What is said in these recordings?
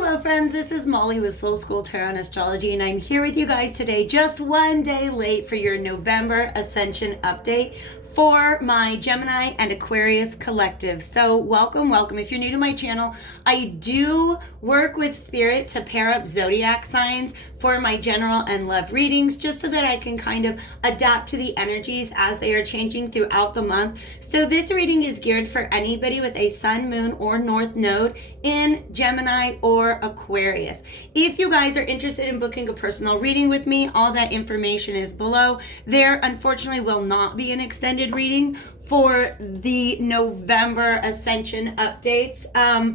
Hello friends, this is Molly with Soul School Tarot and Astrology, and I'm here with you guys today, just one day late for your November Ascension update for my Gemini and Aquarius collective. So welcome. If you're new to my channel, I do work with spirit to pair up zodiac signs for my general and love readings, just so that I can kind of adapt to the energies as they are changing throughout the month. So this reading is geared for anybody with a sun, moon, or north node in Gemini or Aquarius. If you guys are interested in booking a personal reading with me, all that information is below. There unfortunately will not be an extended reading for the November Ascension updates,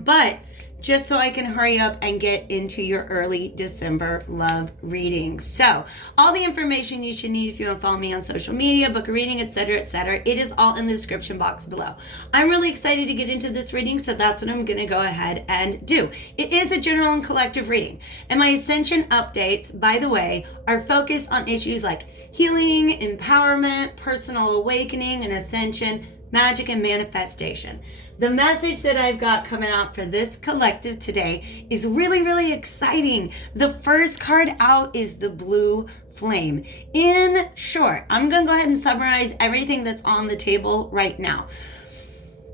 but just so I can hurry up and get into your early December love readings. So all the information you should need if you want to follow me on social media, book a reading, etc., it is all in the description box below. I'm really excited to get into this reading, so that's what I'm going to go ahead and do. It is a general and collective reading, and my Ascension updates, by the way, are focused on issues like healing, empowerment, personal awakening, and ascension, magic, and manifestation. The message that I've got coming out for this collective today is really, really exciting. The first card out is the blue flame. In short, I'm going to go ahead and summarize everything that's on the table right now.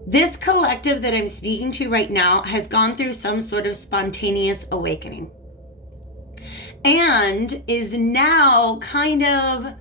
This collective that I'm speaking to right now has gone through some sort of spontaneous awakening and is now kind of,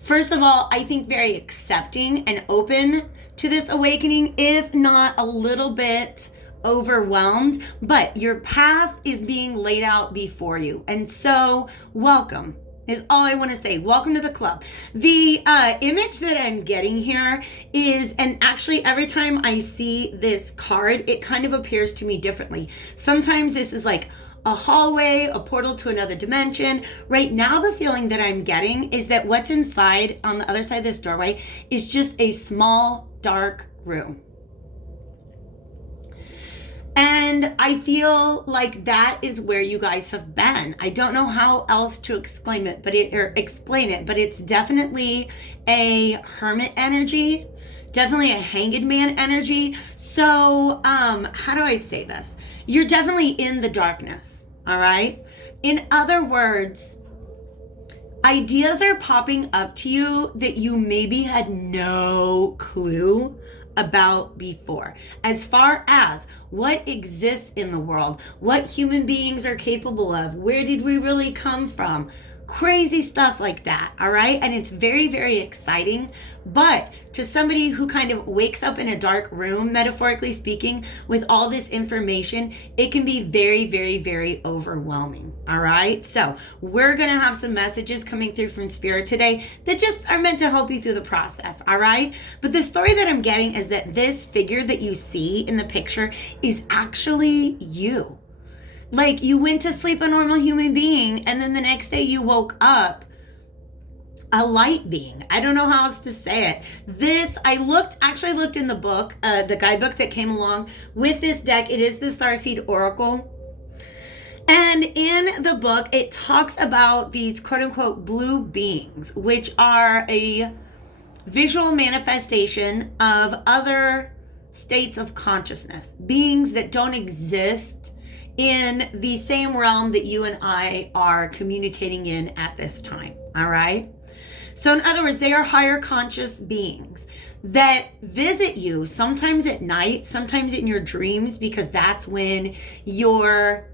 first of all, I think very accepting and open to this awakening, if not a little bit overwhelmed, but your path is being laid out before you. And so welcome is all I want to say. Welcome to the club. The image that I'm getting here is, and actually every time I see this card, it kind of appears to me differently. Sometimes this is like a hallway, a portal to another dimension. Right now, the feeling that I'm getting is that what's inside on the other side of this doorway is just a small, dark room. And I feel like that is where you guys have been. I don't know how else to explain it, but it's definitely a hermit energy, definitely a hanged man energy. So, how do I say this? You're definitely in the darkness, all right? In other words, ideas are popping up to you that you maybe had no clue about before. As far as what exists in the world, what human beings are capable of, where did we really come from? Crazy stuff like that, all right? And it's very, very exciting. But to somebody who kind of wakes up in a dark room, metaphorically speaking, with all this information, it can be very, very, very overwhelming, all right? So we're going to have some messages coming through from Spirit today that just are meant to help you through the process, all right? But the story that I'm getting is that this figure that you see in the picture is actually you. Like, you went to sleep a normal human being, and then the next day you woke up a light being. I don't know how else to say it. I actually looked in the book, the guidebook that came along with this deck. It is the Starseed Oracle. And in the book, it talks about these quote-unquote blue beings, which are a visual manifestation of other states of consciousness, beings that don't exist in the same realm that you and I are communicating in at this time, all right? So in other words, they are higher conscious beings that visit you sometimes at night, sometimes in your dreams, because that's when your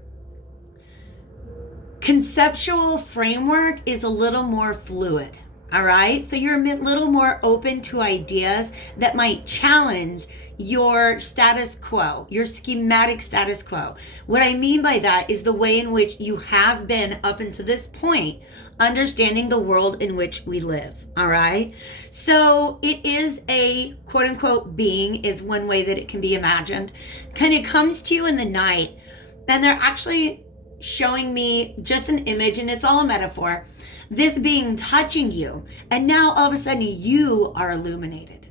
conceptual framework is a little more fluid, all right? So you're a little more open to ideas that might challenge your status quo, your schematic status quo. What I mean by that is the way in which you have been up until this point, understanding the world in which we live, all right? So it is a quote unquote being is one way that it can be imagined. Kind of comes to you in the night, and they're actually showing me just an image, and it's all a metaphor. This being touching you, and now all of a sudden you are illuminated.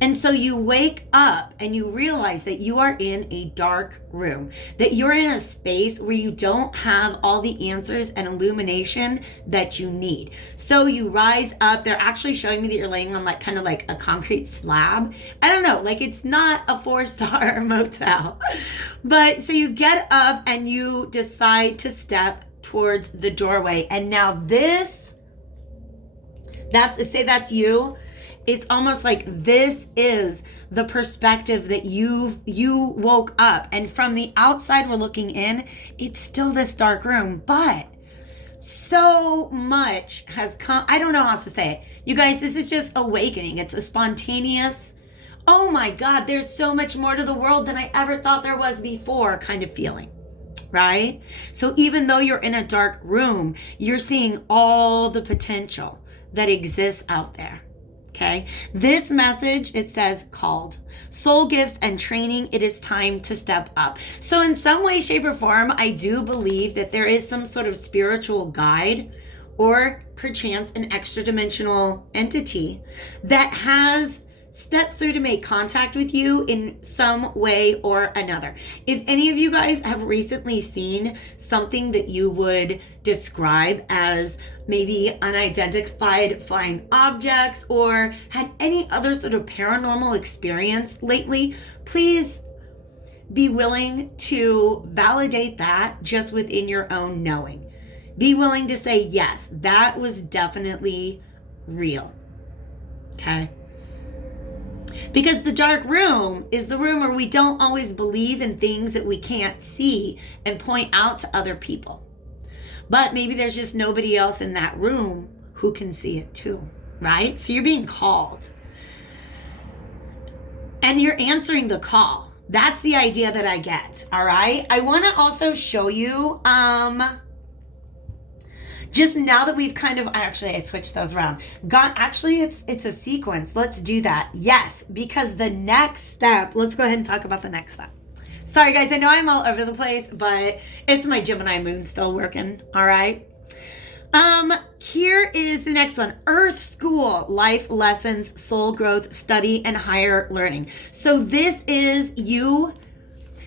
And so you wake up and you realize that you are in a dark room, that you're in a space where you don't have all the answers and illumination that you need. So you rise up. They're actually showing me that you're laying on like kind of like a concrete slab. I don't know, like it's not a 4-star motel. But so you get up and you decide to step towards the doorway. And now that's you. It's almost like this is the perspective that you woke up, and from the outside we're looking in, it's still this dark room, but so much has come. I don't know how else to say it. You guys, this is just awakening. It's a spontaneous, oh my God, there's so much more to the world than I ever thought there was before kind of feeling. Right? So even though you're in a dark room, you're seeing all the potential that exists out there. Okay. This message, it says called soul gifts and training. It is time to step up. So in some way, shape, or form, I do believe that there is some sort of spiritual guide or perchance an extra dimensional entity that has stepped through to make contact with you in some way or another. If any of you guys have recently seen something that you would describe as maybe unidentified flying objects or had any other sort of paranormal experience lately, please be willing to validate that just within your own knowing. Be willing to say, yes, that was definitely real. Okay? Because the dark room is the room where we don't always believe in things that we can't see and point out to other people. But maybe there's just nobody else in that room who can see it too, right? So you're being called. And you're answering the call. That's the idea that I get, all right? I want to also show you, just now that we've kind of, I switched those around. It's a sequence. Let's do that. Yes, because the next step, let's go ahead and talk about the next step. Sorry guys, I know I'm all over the place, but it's my Gemini moon still working, all right? Here is the next one. Earth School, life lessons, soul growth, study, and higher learning. So this is you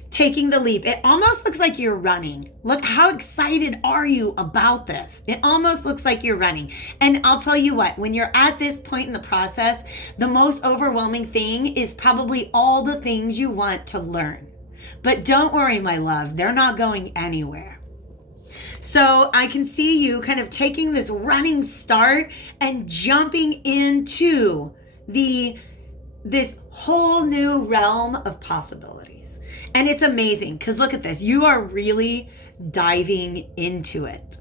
taking the leap. It almost looks like you're running. Look, how excited are you about this? It almost looks like you're running. And I'll tell you what, when you're at this point in the process, the most overwhelming thing is probably all the things you want to learn. But don't worry, my love, they're not going anywhere. So I can see you kind of taking this running start and jumping into this whole new realm of possibilities. And it's amazing because look at this. You are really diving into it.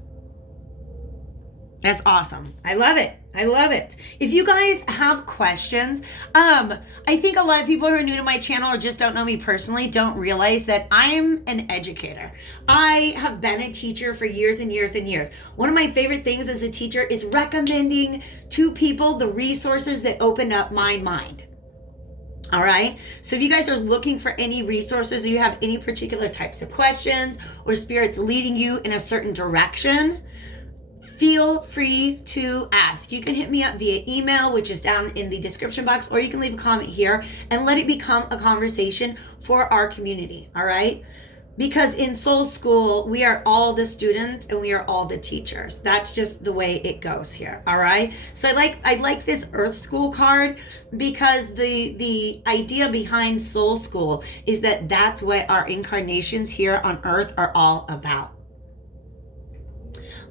That's awesome. I love it. I love it. If you guys have questions, I think a lot of people who are new to my channel or just don't know me personally don't realize that I'm an educator. I have been a teacher for years and years and years. One of my favorite things as a teacher is recommending to people the resources that open up my mind. All right. So if you guys are looking for any resources or you have any particular types of questions or spirits leading you in a certain direction, feel free to ask. You can hit me up via email, which is down in the description box, or you can leave a comment here and let it become a conversation for our community. All right. Because in Soul School, we are all the students and we are all the teachers. That's just the way it goes here. All right. So I like this Earth School card because the idea behind Soul School is that that's what our incarnations here on Earth are all about.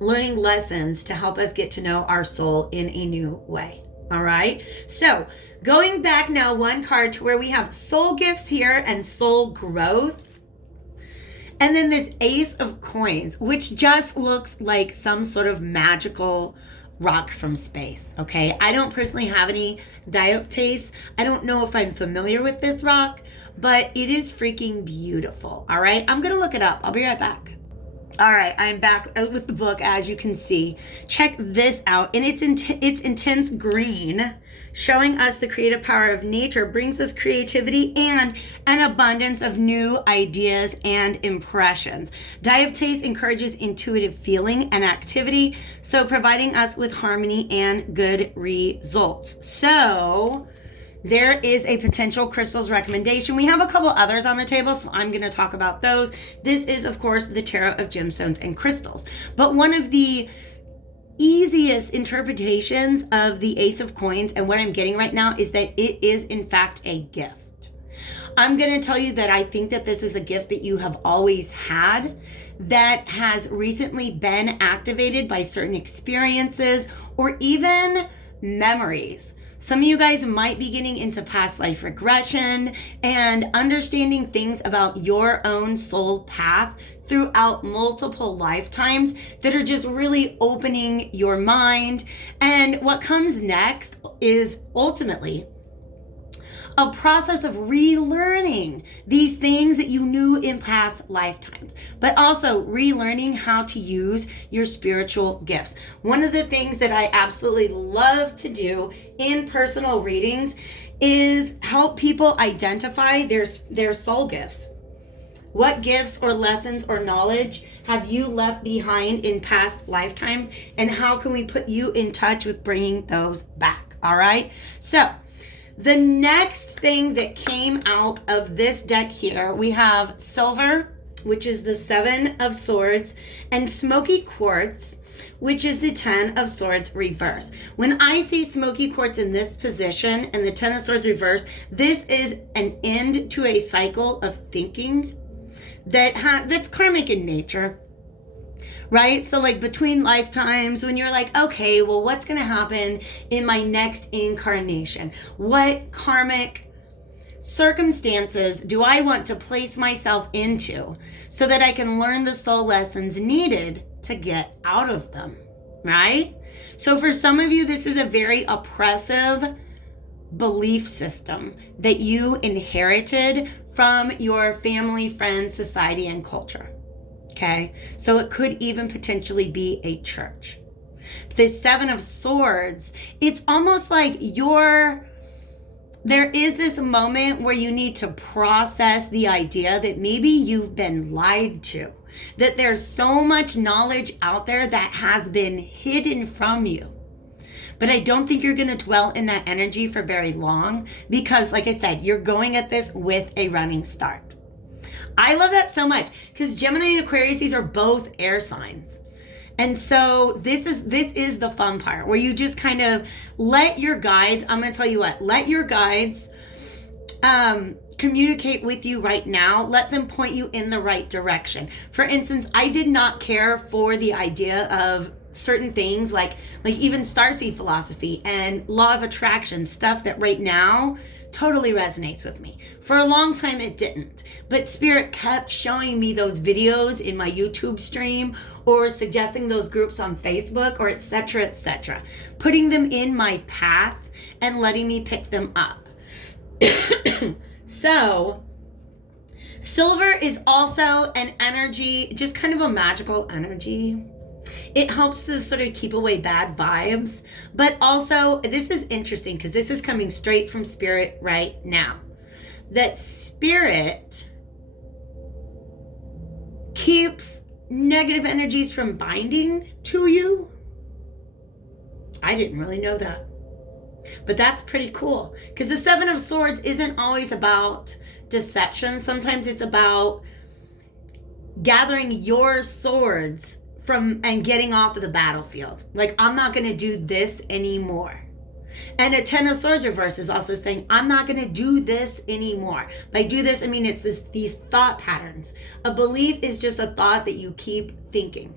Learning lessons to help us get to know our soul in a new way. All right. So going back now one card to where we have soul gifts here and soul growth. And then this Ace of Coins, which just looks like some sort of magical rock from space, okay? I don't personally have any dioptase. I don't know if I'm familiar with this rock, but it is freaking beautiful, all right? I'm going to look it up. I'll be right back. All right, I'm back with the book, as you can see. Check this out. And it's intense green, showing us the creative power of nature brings us creativity and an abundance of new ideas and impressions. Dioptase encourages intuitive feeling and activity, so providing us with harmony and good results. So there is a potential crystals recommendation. We have a couple others on the table, so I'm going to talk about those. This is, of course, the Tarot of Gemstones and Crystals. But one of the easiest interpretations of the Ace of Coins and what I'm getting right now is that it is, in fact, a gift. I'm going to tell you that I think that this is a gift that you have always had that has recently been activated by certain experiences or even memories. Some of you guys might be getting into past life regression and understanding things about your own soul path throughout multiple lifetimes that are just really opening your mind. And what comes next is ultimately a process of relearning these things that you knew in past lifetimes, but also relearning how to use your spiritual gifts. One of the things that I absolutely love to do in personal readings is help people identify their soul gifts. What gifts or lessons or knowledge have you left behind in past lifetimes, and how can we put you in touch with bringing those back? All right. So the next thing that came out of this deck here, we have silver, which is the 7 of Swords, and smoky quartz, which is the 10 of Swords reverse. When I see smoky quartz in this position and the 10 of Swords reverse, this is an end to a cycle of thinking that's karmic in nature. Right? So like between lifetimes, when you're like, okay, well, what's going to happen in my next incarnation? What karmic circumstances do I want to place myself into so that I can learn the soul lessons needed to get out of them? Right? So for some of you, this is a very oppressive belief system that you inherited from your family, friends, society, and culture. Okay, so it could even potentially be a church. The 7 of Swords, it's almost like there is this moment where you need to process the idea that maybe you've been lied to, that there's so much knowledge out there that has been hidden from you. But I don't think you're going to dwell in that energy for very long because, like I said, you're going at this with a running start. I love that so much because Gemini and Aquarius, these are both air signs. And so this is the fun part where you just kind of let your guides, I'm going to tell you what, let your guides communicate with you right now. Let them point you in the right direction. For instance, I did not care for the idea of certain things like even starseed philosophy and law of attraction, stuff that right now totally resonates with me. For a long time it didn't, but Spirit kept showing me those videos in my YouTube stream or suggesting those groups on Facebook or etc., putting them in my path and letting me pick them up. So silver is also an energy, just kind of a magical energy. It helps to sort of keep away bad vibes, but also this is interesting because this is coming straight from Spirit right now. That Spirit keeps negative energies from binding to you. I didn't really know that, but that's pretty cool because the 7 of Swords isn't always about deception. Sometimes it's about gathering your swords and getting off of the battlefield. Like, I'm not going to do this anymore. And a 10 of Swords reverse is also saying, I'm not going to do this anymore. By do this, I mean it's these thought patterns. A belief is just a thought that you keep thinking.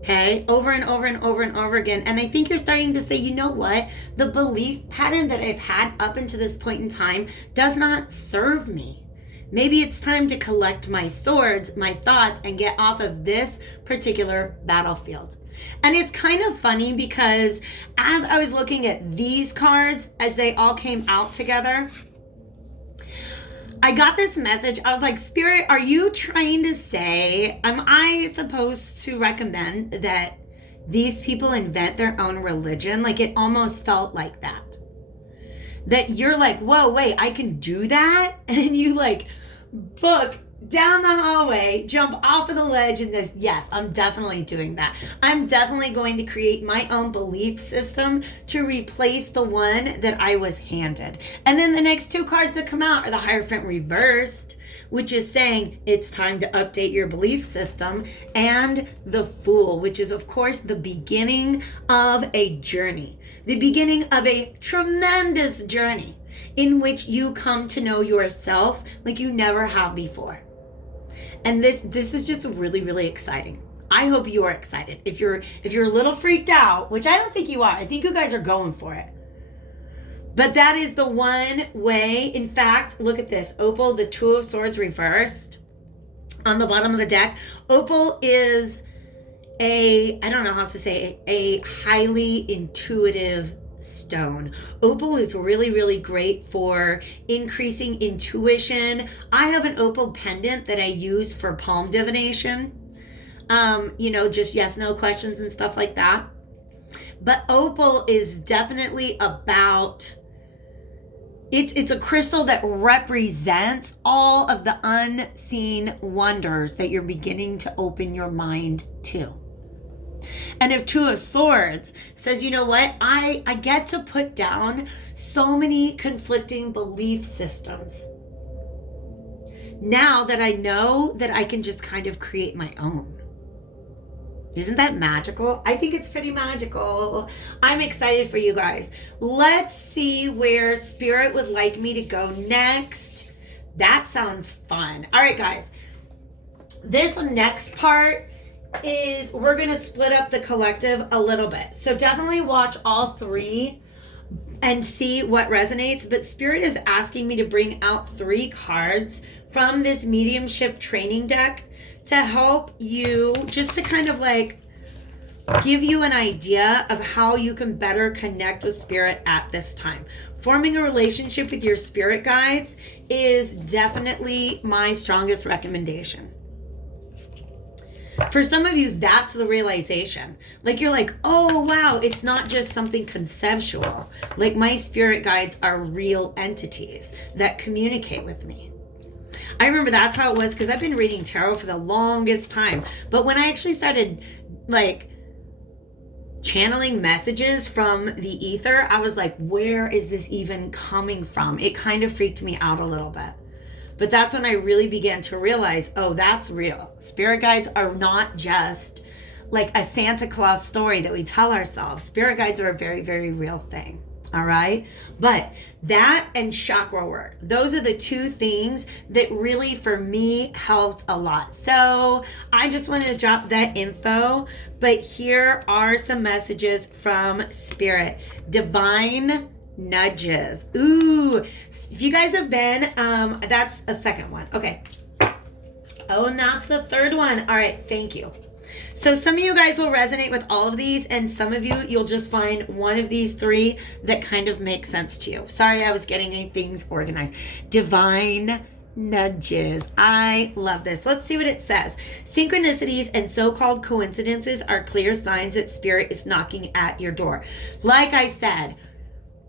Okay? Over and over and over and over again. And I think you're starting to say, you know what? The belief pattern that I've had up until this point in time does not serve me. Maybe it's time to collect my swords, my thoughts, and get off of this particular battlefield. And it's kind of funny because as I was looking at these cards, as they all came out together, I got this message. I was like, Spirit, are you trying to say, am I supposed to recommend that these people invent their own religion? Like, it almost felt like that. That you're like, whoa, wait, I can do that? And you like book down the hallway, jump off of the ledge, and this, yes, I'm definitely doing that. I'm definitely going to create my own belief system to replace the one that I was handed. And then the next two cards that come out are the Hierophant reversed, which is saying it's time to update your belief system, and the Fool, which is, of course, the beginning of a journey, the beginning of a tremendous journey in which you come to know yourself like you never have before. And this is just really, really exciting. I hope you are excited. If you're a little freaked out, which I don't think you are, I think you guys are going for it. But that is the one way. In fact, look at this. Opal, the Two of Swords reversed on the bottom of the deck. Opal is I don't know how to say, a highly intuitive stone. Opal is really, really great for increasing intuition. I have an opal pendant that I use for palm divination. Just yes, no questions and stuff like that. But opal is definitely about, it's a crystal that represents all of the unseen wonders that you're beginning to open your mind to. And if Two of Swords says, you know what, I get to put down so many conflicting belief systems now that I know that I can just kind of create my own. Isn't that magical? I think it's pretty magical. I'm excited for you guys. Let's see where Spirit would like me to go next. That sounds fun. All right, guys. This next part is we're going to split up the collective a little bit. So definitely watch all three and see what resonates. But Spirit is asking me to bring out 3 cards from this mediumship training deck to help you, just to kind of like give you an idea of how you can better connect with Spirit at this time. Forming a relationship with your spirit guides is definitely my strongest recommendation. For some of you, that's the realization. Like you're like, oh wow, it's not just something conceptual. Like my spirit guides are real entities that communicate with me. I remember that's how it was, because I've been reading tarot for the longest time. But when I actually started like channeling messages from the ether, I was like, where is this even coming from? It kind of freaked me out a little bit. But that's when I really began to realize, oh, that's real. Spirit guides are not just like a Santa Claus story that we tell ourselves. Spirit guides are a very, very real thing. All right. But that and chakra work, those are the 2 things that really for me helped a lot. So I just wanted to drop that info, but here are some messages from Spirit. Divine nudges. Ooh, if you guys have been, that's a second one. Okay. Oh, and that's the third one. All right. Thank you. So some of you guys will resonate with all of these, and some of you, you'll just find one of these 3 that kind of makes sense to you. Sorry, I was getting things organized. Divine nudges. I love this. Let's see what it says. Synchronicities and so-called coincidences are clear signs that Spirit is knocking at your door. Like I said,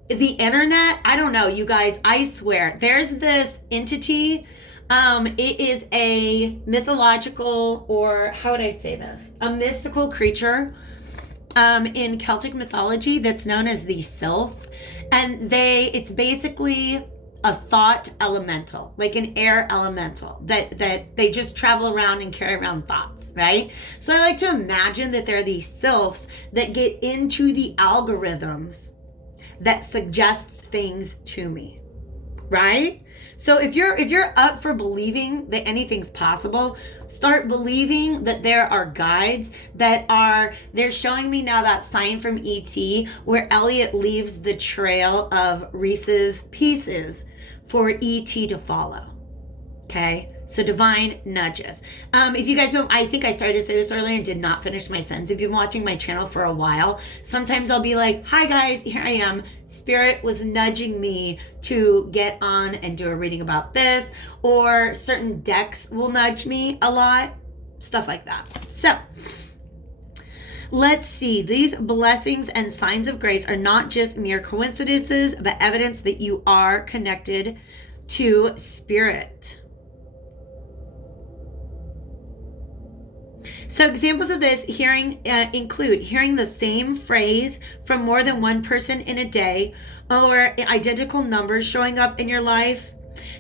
the internet, I don't know, you guys, I swear, there's this entity. It is a mythological, or how would I say this? A mystical creature in Celtic mythology that's known as the Sylph. And it's basically a thought elemental, like an air elemental that they just travel around and carry around thoughts, right? So I like to imagine that there are these sylphs that get into the algorithms that suggest things to me, right? So if you're up for believing that anything's possible, start believing that there are guides they're showing me now that sign from E.T. where Elliot leaves the trail of Reese's Pieces for E.T. to follow. Okay, so divine nudges. If you guys know, I think I started to say this earlier and did not finish my sentence. If you've been watching my channel for a while, sometimes I'll be like, hi guys, here I am. Spirit was nudging me to get on and do a reading about this, or certain decks will nudge me a lot, stuff like that. So let's see. These blessings and signs of grace are not just mere coincidences, but evidence that you are connected to Spirit. So examples of this include hearing the same phrase from more than one person in a day, or identical numbers showing up in your life.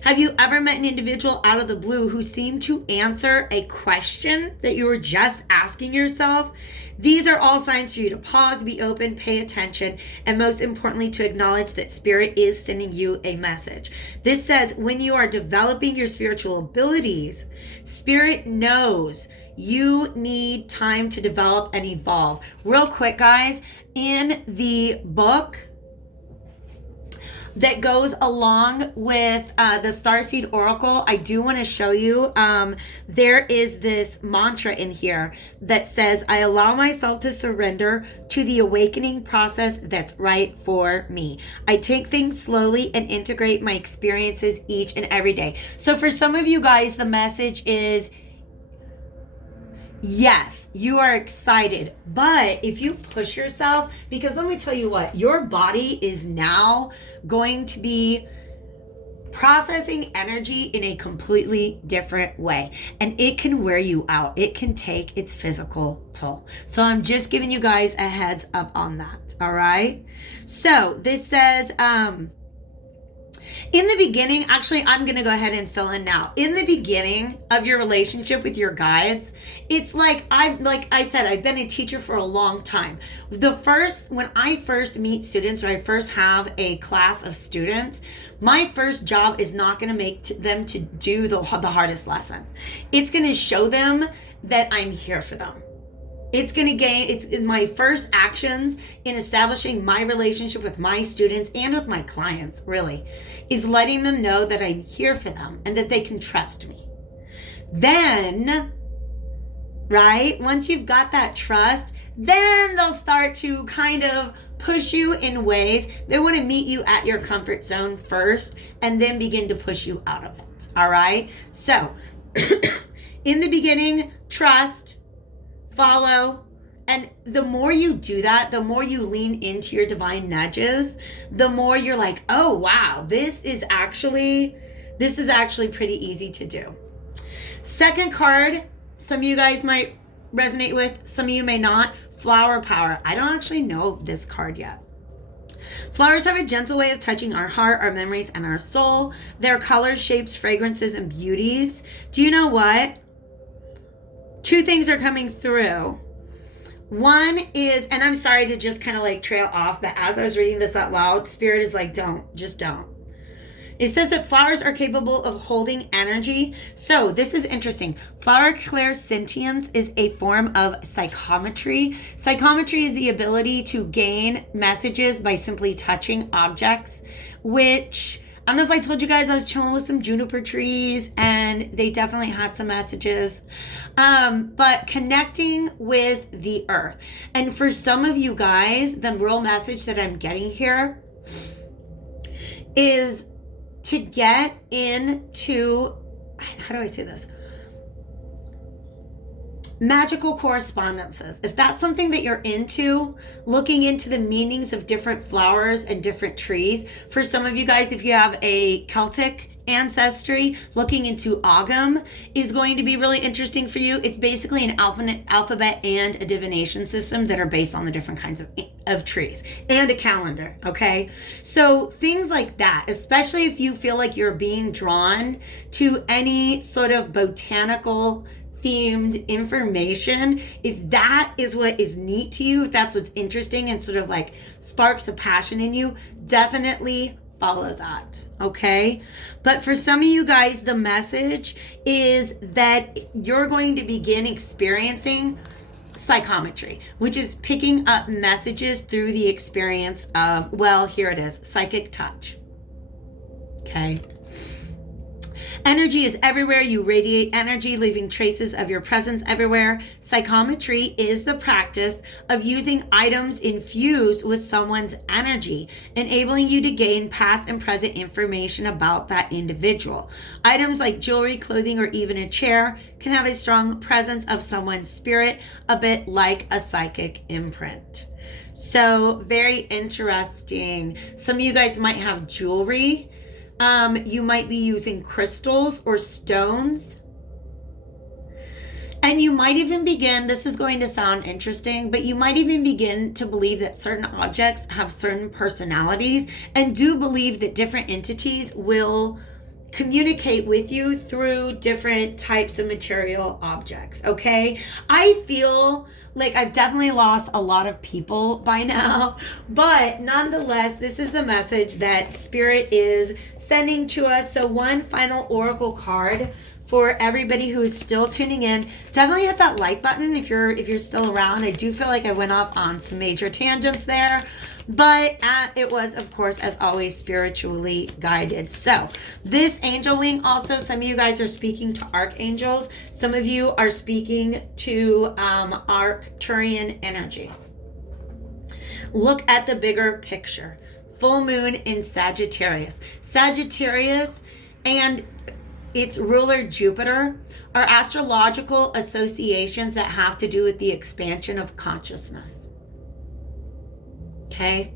Have you ever met an individual out of the blue who seemed to answer a question that you were just asking yourself? These are all signs for you to pause, be open, pay attention, and most importantly, to acknowledge that Spirit is sending you a message. This says when you are developing your spiritual abilities, Spirit knows you need time to develop and evolve. Real quick, guys, in the book that goes along with the Starseed Oracle, I do want to show you, there is this mantra in here that says, I allow myself to surrender to the awakening process that's right for me. I take things slowly and integrate my experiences each and every day. So for some of you guys, the message is, yes, you are excited, but if you push yourself, because let me tell you what, your body is now going to be processing energy in a completely different way, and it can wear you out. It can take its physical toll. So I'm just giving you guys a heads up on that. All right. So this says, in the beginning, actually, I'm going to go ahead and fill in now. In the beginning of your relationship with your guides, it's like I said, I've been a teacher for a long time. When I first meet students, or I first have a class of students, my first job is not going to make them to do the hardest lesson. It's going to show them that I'm here for them. It's my first actions in establishing my relationship with my students and with my clients, really, is letting them know that I'm here for them and that they can trust me. Then, right, once you've got that trust, then they'll start to kind of push you in ways. They want to meet you at your comfort zone first and then begin to push you out of it. All right. So in the beginning, trust, follow, and the more you do that, the more you lean into your divine nudges, the more you're like, oh wow, this is actually pretty easy to do. Second card, some of you guys might resonate with, some of you may not. Flower power. I don't actually know this card yet. Flowers have a gentle way of touching our heart, our memories, and our soul. Their colors, shapes, fragrances, and beauties. Do you know what? Two things are coming through. One is, and I'm sorry to just kind of like trail off, but as I was reading this out loud, Spirit is like, don't. It says that flowers are capable of holding energy. So this is interesting. Flower clairsentience is a form of psychometry. Psychometry is the ability to gain messages by simply touching objects, which, I don't know if I told you guys, I was chilling with some juniper trees and they definitely had some messages. But connecting with the earth. And for some of you guys, the real message that I'm getting here is to get into, how do I say this? Magical correspondences. If that's something that you're into, looking into the meanings of different flowers and different trees. For some of you guys, if you have a Celtic ancestry, looking into Ogham is going to be really interesting for you. It's basically an alphabet and a divination system that are based on the different kinds of trees and a calendar. Okay. So things like that, especially if you feel like you're being drawn to any sort of botanical themed information, if that is what is neat to you, if that's what's interesting and sort of like sparks a passion in you, definitely follow that. Okay. But for some of you guys, the message is that you're going to begin experiencing psychometry, which is picking up messages through the experience of, well, here it is, psychic touch. Okay. Energy is everywhere. You radiate energy, leaving traces of your presence everywhere. Psychometry is the practice of using items infused with someone's energy, enabling you to gain past and present information about that individual. Items like jewelry, clothing, or even a chair can have a strong presence of someone's spirit, a bit like a psychic imprint. So very interesting. Some of you guys might have jewelry. You might be using crystals or stones. And you might even begin, this is going to sound interesting, but you might even begin to believe that certain objects have certain personalities, and do believe that different entities will communicate with you through different types of material objects. Okay, I feel like I've definitely lost a lot of people by now, but nonetheless, this is the message that Spirit is sending to us. So one final oracle card for everybody who is still tuning in. Definitely hit that like button if you're still around. I do feel like I went off on some major tangents there, but it was, of course, as always, spiritually guided. So this angel wing, also, some of you guys are speaking to archangels. Some of you are speaking to Arcturian energy. Look at the bigger picture. Full moon in Sagittarius. Sagittarius and its ruler Jupiter are astrological associations that have to do with the expansion of consciousness. Okay?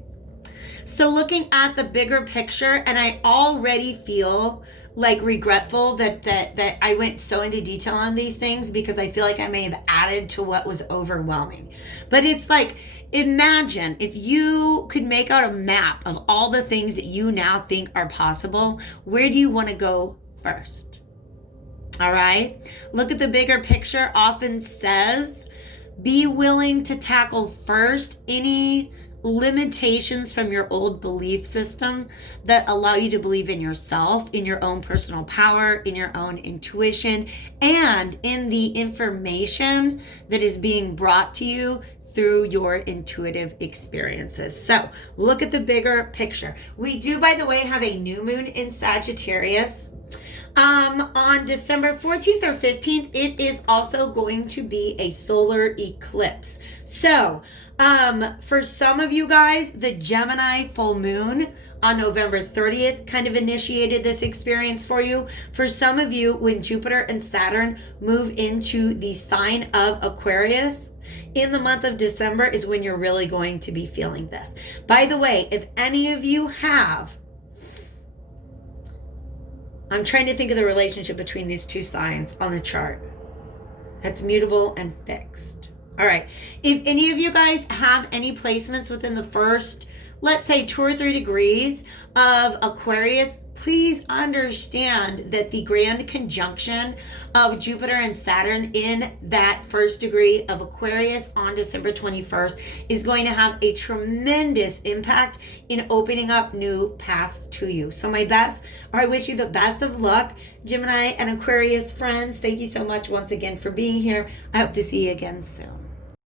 So looking at the bigger picture, and I already feel like regretful that I went so into detail on these things, because I feel like I may have added to what was overwhelming. But it's like, imagine if you could make out a map of all the things that you now think are possible. Where do you want to go first? All right. Look at the bigger picture. Often says, be willing to tackle first any limitations from your old belief system that allow you to believe in yourself, in your own personal power, in your own intuition, and in the information that is being brought to you through your intuitive experiences. So look at the bigger picture. We do, by the way, have a new moon in Sagittarius. On December 14th or 15th, it is also going to be a solar eclipse. So, for some of you guys, the Gemini full moon on November 30th kind of initiated this experience for you. For some of you, when Jupiter and Saturn move into the sign of Aquarius in the month of December is when you're really going to be feeling this. By the way, if any of you have, I'm trying to think of the relationship between these two signs on a chart. That's mutable and fixed. All right. If any of you guys have any placements within the first, let's say 2 or 3 degrees of Aquarius, please understand that the grand conjunction of Jupiter and Saturn in that first degree of Aquarius on December 21st is going to have a tremendous impact in opening up new paths to you. So I wish you the best of luck, Gemini and Aquarius friends. Thank you so much once again for being here. I hope to see you again soon.